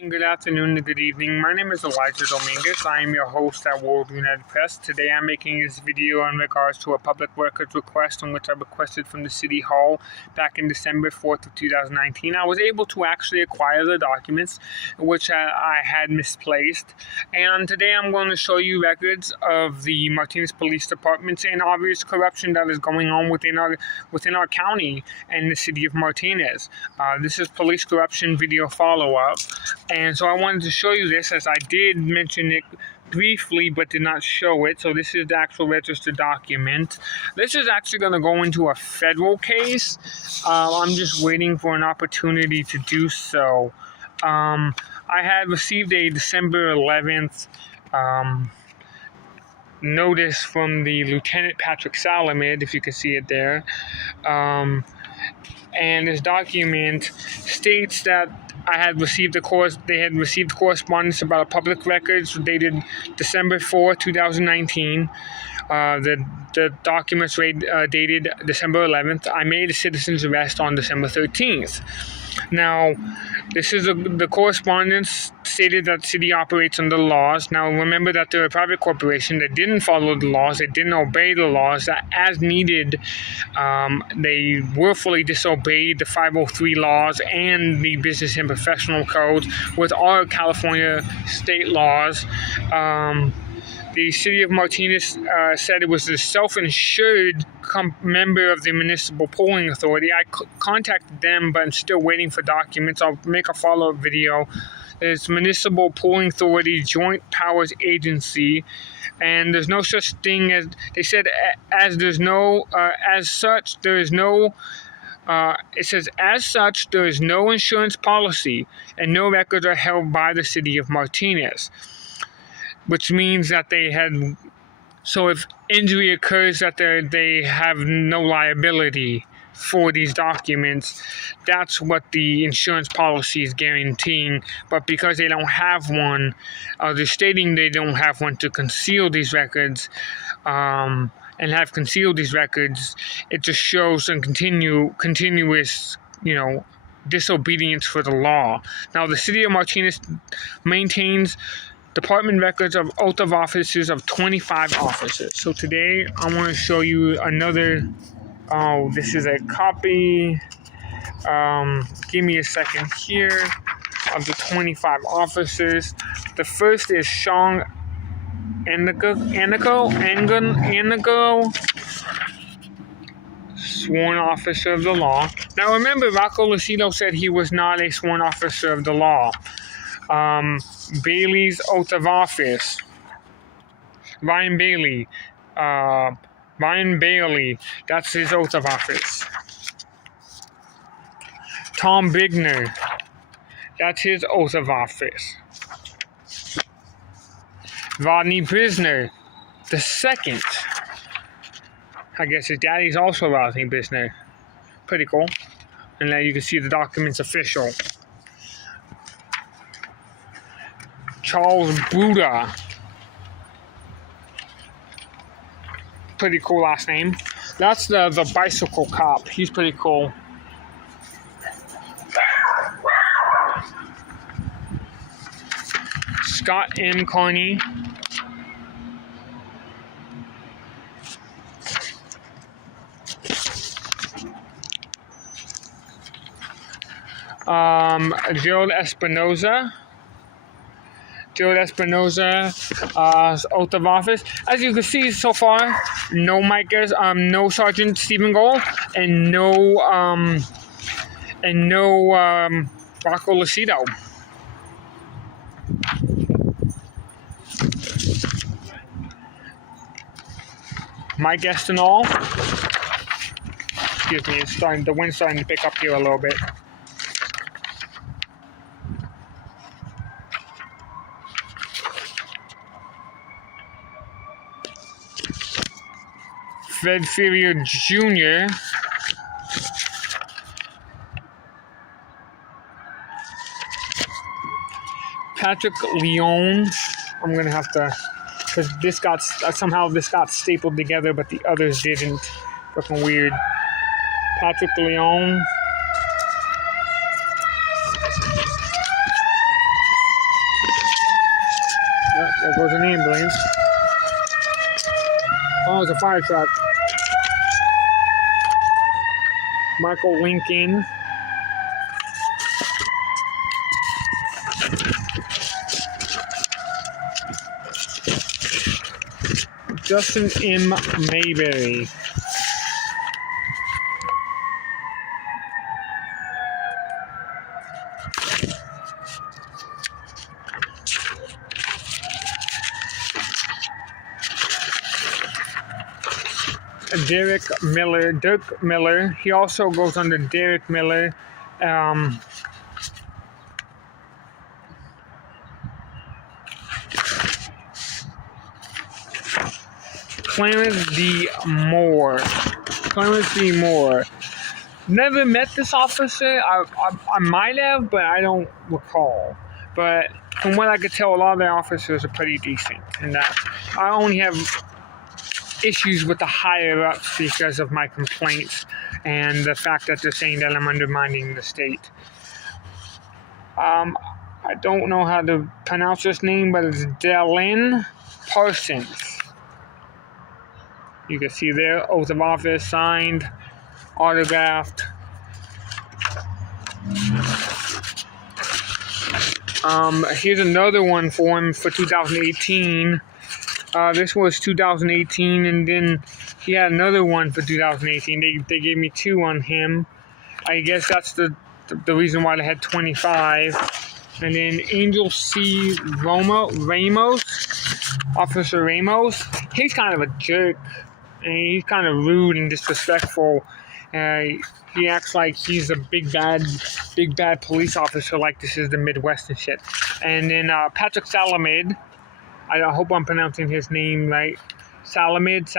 Good afternoon and good evening. My name is Elijah Dominguez. I am your host at World United Press. Today I'm making this video in regards to a public records request in which I requested from the City Hall back in December 4th of 2019. I was able to actually acquire the documents which I had misplaced. And today I'm going to show you records of the Martinez Police Department and obvious corruption that is going on within our county and the city of Martinez. This is police corruption video follow-up. And so I wanted to show you this as I did mention it briefly but did not show it. So this is the actual registered document. This is actually going to go into a federal case. I'm just waiting for an opportunity to do so. I had received a December 11th notice from the Lieutenant Patrick Salamid, if you can see it there. And this document states that they had received correspondence about public records dated December 4, 2019. The documents dated December 11th. I made a citizen's arrest on December 13th. Now, this is the correspondence stated that the city operates under laws. Now, remember that they're a private corporation that didn't follow the laws. They didn't obey the laws. That as needed, they willfully disobeyed the 503 laws and the business and professional codes with all California state laws. The city of Martinez said it was a self-insured member of the municipal polling authority. I contacted them, but I'm still waiting for documents. I'll make a follow-up video. It's Municipal Polling Authority Joint Powers Agency, and there's no such thing as, they said, it says, as such, there is no insurance policy, and no records are held by the city of Martinez. Which means that so if injury occurs, that they have no liability for these documents. That's what the insurance policy is guaranteeing. But because they don't have one, they're stating they don't have one to conceal these records, and have concealed these records, it just shows some continuous, disobedience for the law. Now, the city of Martinez maintains department records of oath of offices of 25 officers. So today I want to show you another. This is a copy. Give me a second here of the 25 officers. The first is Sean Anico, sworn officer of the law. Now remember, Rocco Lucido said he was not a sworn officer of the law. Bailey's oath of office. Ryan Bailey, that's his oath of office. Tom Bigner, that's his oath of office. Rodney Brisner, the second. I guess his daddy's also Rodney Brisner. Pretty cool. And now you can see the document's official. Charles Buda. Pretty cool last name. That's the bicycle cop. He's pretty cool. Scott M. Carney. Gerald Espinoza. Oath of office. As you can see so far, no no Sergeant Stephen Gold, and no Rocco Lucido. Mike Estinol. Excuse me, the wind's starting to pick up here a little bit. Fred Ferrier Jr. Patrick Leone. I'm going to have to, because this got stapled together, but the others didn't. Looking weird. Patrick Leone. There goes an ambulance. Oh, it's a fire truck. Michael Lincoln. Justin M. Mayberry. Dirk Miller. He also goes under Derek Miller. Clarence D. Moore. Never met this officer. I might have, but I don't recall. But from what I could tell, a lot of the officers are pretty decent. And that I only have issues with the higher ups because of my complaints and the fact that they're saying that I'm undermining the state. I don't know how to pronounce this name, but it's Dallin Parsons. You can see there, oath of office, signed, autographed. Here's another one for him for 2018. This was 2018, and then he had another one for 2018. They gave me two on him. I guess that's the reason why they had 25. And then Angel C. Ramos, Officer Ramos. He's kind of a jerk, and he's kind of rude and disrespectful. He acts like he's a big bad police officer, like this is the Midwest and shit. And then Patrick Salamid. I hope I'm pronouncing his name right. Salamid.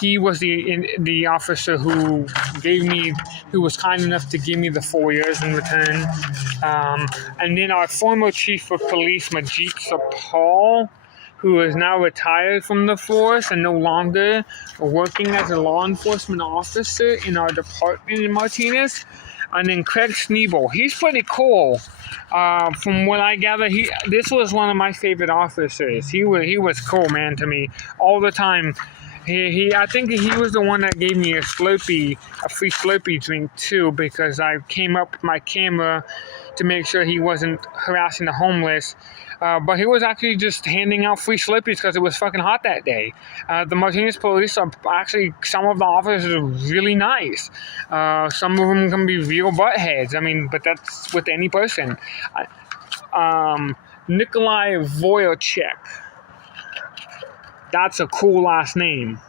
He was the officer who was kind enough to give me the 4 years in return. And then our former chief of police, Majit Sapal, who is now retired from the force and no longer working as a law enforcement officer in our department in Martinez. And then Craig Sneebel, he's pretty cool. From what I gather, this was one of my favorite officers. He was cool, man, to me all the time. I think he was the one that gave me a free Slurpee drink too, because I came up with my camera to make sure he wasn't harassing the homeless. But he was actually just handing out free Slurpees because it was fucking hot that day. The Martinez police are actually, some of the officers are really nice. Some of them can be real buttheads. I mean, but that's with any person. Nikolai Voyachek. That's a cool last name.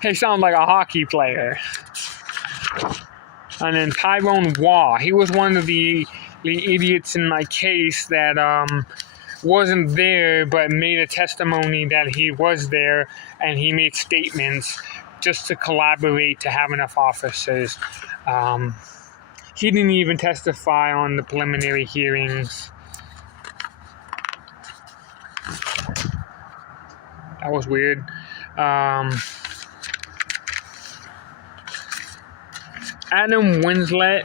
He sounds like a hockey player. And then Tyrone Waugh. He was one of the idiots in my case that wasn't there but made a testimony that he was there, and he made statements just to collaborate to have enough officers. He didn't even testify on the preliminary hearings. That was weird. Adam Winslet.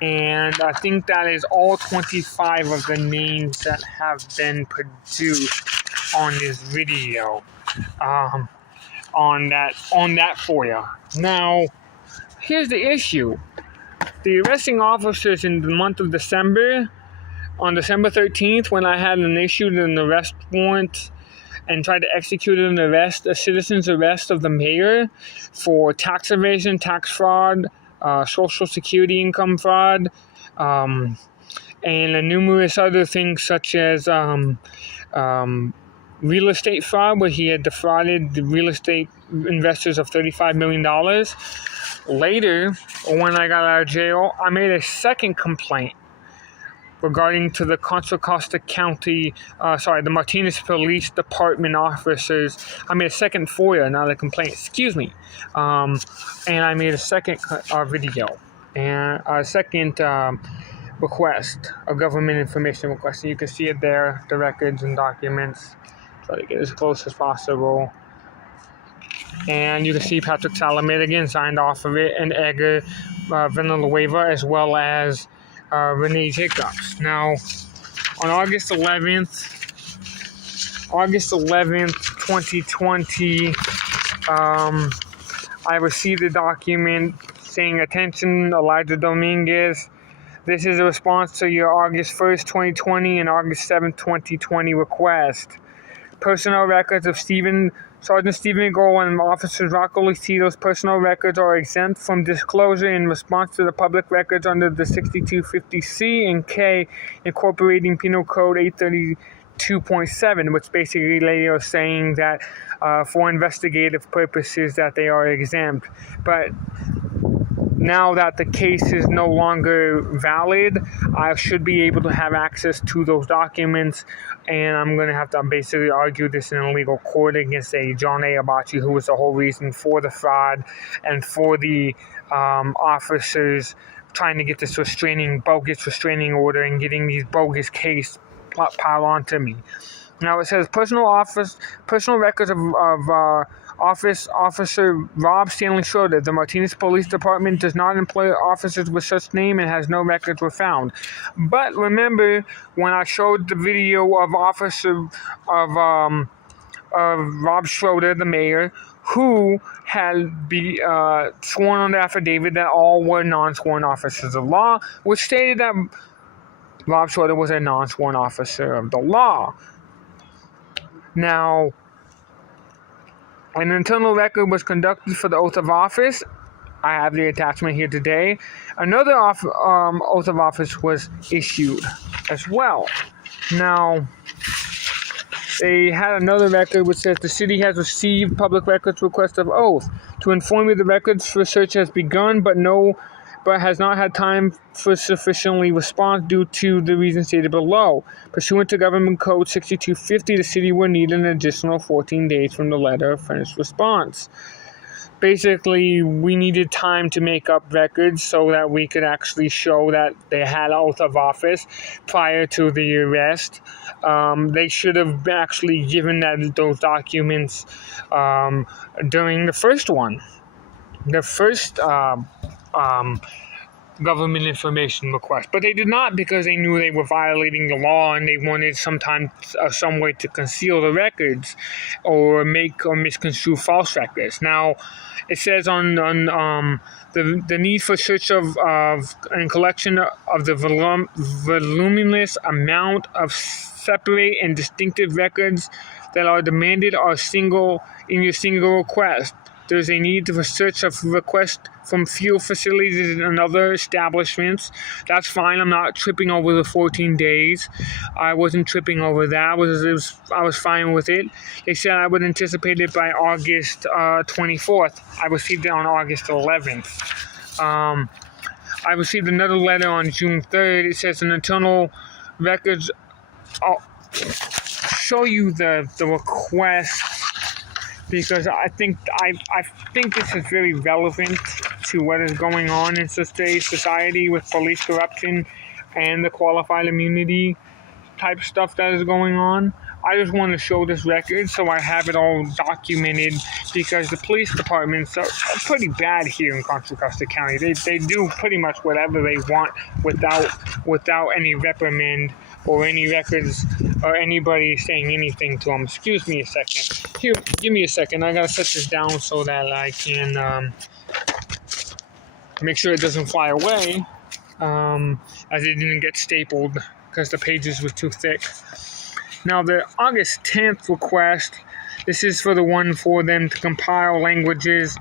And I think that is all 25 of the names that have been produced on this video. On that FOIA. Now, here's the issue. The arresting officers in the month of December, on December 13th, when I had issued an arrest warrant and tried to execute a citizen's arrest of the mayor for tax evasion, tax fraud, Social Security income fraud, and numerous other things such as real estate fraud, where he had defrauded the real estate investors of $35 million. Later, when I got out of jail, I made a second complaint regarding to the Contra Costa County, the Martinez Police Department officers. I made a second FOIA, not a complaint, and I made a second video, and a second request, a government information request. And you can see it there, the records and documents. Try to get as close as possible. And you can see Patrick Salamed again signed off of it, and Edgar Villanueva, as well as Renee Jacobs. Now, on August 11th, 2020, I received a document saying, "Attention, Elijah Dominguez. This is a response to your August 1st, 2020 and August 7th, 2020 request. Personnel records of Sergeant Stephen Gold and Officer Rocco Lucido's personnel records are exempt from disclosure in response to the public records under the 6250C and K, incorporating Penal Code 832.7, which basically they are saying that for investigative purposes that they are exempt. But now that the case is no longer valid, I should be able to have access to those documents, and I'm going to have to basically argue this in a legal court against John A. Abachi, who was the whole reason for the fraud and for the officers trying to get this bogus restraining order and getting these bogus case piled onto me. Now it says personal records of Officer Rob Stanley Schroeder. The Martinez Police Department does not employ officers with such name and has no records were found. But remember when I showed the video of Rob Schroeder, the mayor, who had sworn on the affidavit that all were non-sworn officers of law, which stated that Rob Schroeder was a non-sworn officer of the law. Now, an internal record was conducted for the oath of office. I have the attachment here today. Another oath of office was issued as well. Now, they had another record which says the city has received public records request of oath. To inform you, the records research has begun, but has not had time for sufficiently response due to the reasons stated below. Pursuant to Government Code 6250, the city will need an additional 14 days from the letter of finished response. Basically, we needed time to make up records so that we could actually show that they had oath of office prior to the arrest. They should have actually given those documents during the first one. The first government information request, but they did not, because they knew they were violating the law and they wanted some way to conceal the records or make or misconstrue false records. Now, it says on the need for search of and collection of the voluminous amount of separate and distinctive records that are demanded are in your single request. There's a need for search of requests from field facilities and other establishments. That's fine. I'm not tripping over the 14 days. I wasn't tripping over that. I was fine with it. They said I would anticipate it by August 24th. I received it on August 11th. I received another letter on June 3rd. It says an internal records. I'll show you the request, because I think this is very relevant to what is going on in today's society with police corruption and the qualified immunity type stuff that is going on. I just want to show this record so I have it all documented, because the police departments are pretty bad here in Contra Costa County. They do pretty much whatever they want without any reprimand or any records or anybody saying anything to them. Excuse me a second. Here, give me a second. I gotta set this down so that I can make sure it doesn't fly away, as it didn't get stapled because the pages were too thick. Now, the August 10th request, this is for the one for them to compile languages.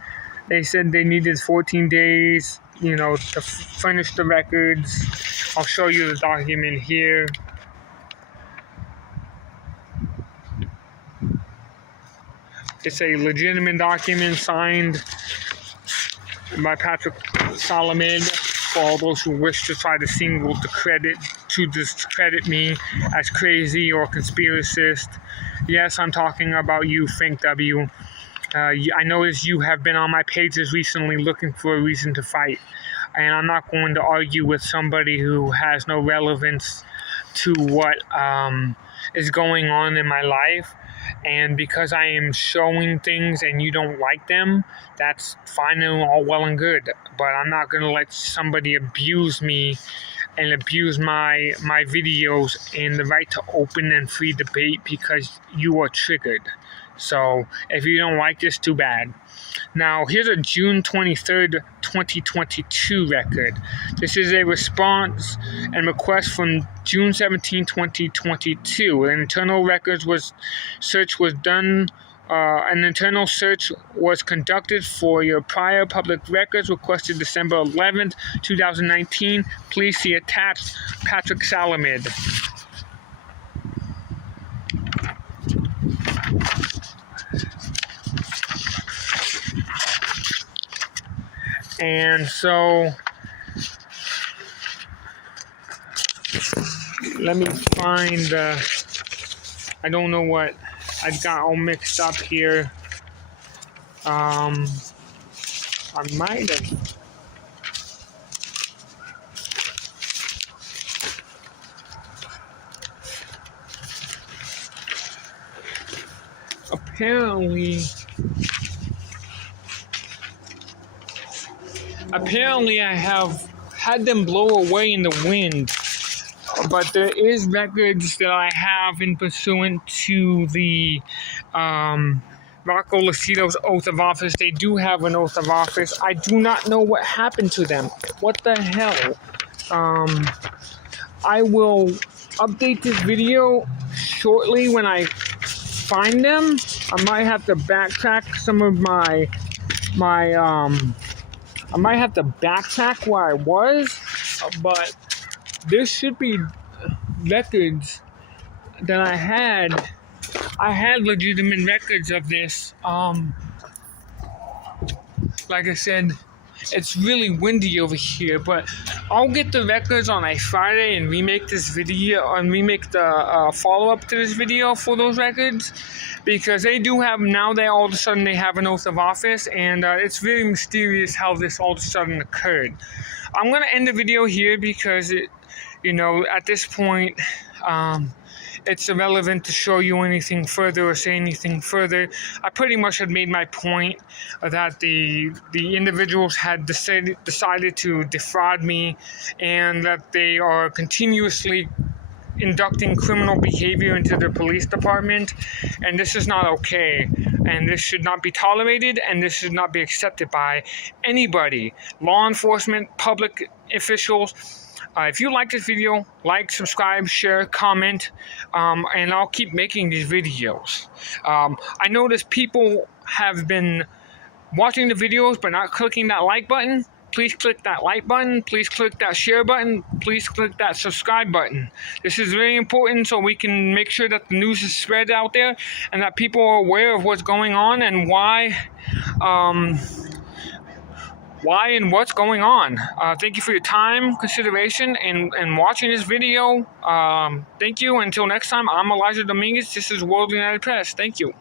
They said they needed 14 days, to furnish the records. I'll show you the document here. It's a legitimate document signed by Patrick Salamed for all those who wish to try to discredit me as crazy or conspiracist. Yes, I'm talking about you, Frank W. I noticed you have been on my pages recently looking for a reason to fight, and I'm not going to argue with somebody who has no relevance to what is going on in my life. And because I am showing things and you don't like them, that's fine and all well and good. But I'm not going to let somebody abuse me and abuse my videos and the right to open and free debate because you are triggered. So if you don't like this, too bad. Now, here's a June 23rd, 2022 record. This is a response and request from June 17, 2022. An internal search was done. An internal search was conducted for your prior public records requested December 11th, 2019. Please see attached, Patrick Salamid. And so, let me find, I don't know what, I got all mixed up here. I might have. Apparently I have had them blow away in the wind, but there is records that I have in pursuant to the Rocco Lucido's oath of office. They do have an oath of office. I do not know what happened to them. What the hell? I will update this video shortly when I find them. I might have to backtrack some of my I might have to backtrack where I was, but there should be records that I had. I had legitimate records of this. Like I said, it's really windy over here, but I'll get the records on a Friday and remake this video and remake the follow-up to this video for those records, because they do have, now they all of a sudden they have an oath of office, and it's very mysterious how this all of a sudden occurred. I'm going to end the video here because at this point, it's irrelevant to show you anything further or say anything further. I pretty much had made my point that the individuals had decided to defraud me, and that they are continuously inducting criminal behavior into the police department, and this is not okay, and this should not be tolerated, and this should not be accepted by anybody, law enforcement, public officials. If you like this video, like, subscribe, share, comment, and I'll keep making these videos. I notice people have been watching the videos but not clicking that like button. Please click that like button. Please click that share button. Please click that subscribe button. This is very important so we can make sure that the news is spread out there and that people are aware of what's going on and why and what's going on. Thank you for your time, consideration, and watching this video. Thank you. Until next time, I'm Elijah Dominguez. This is World United Press. Thank you.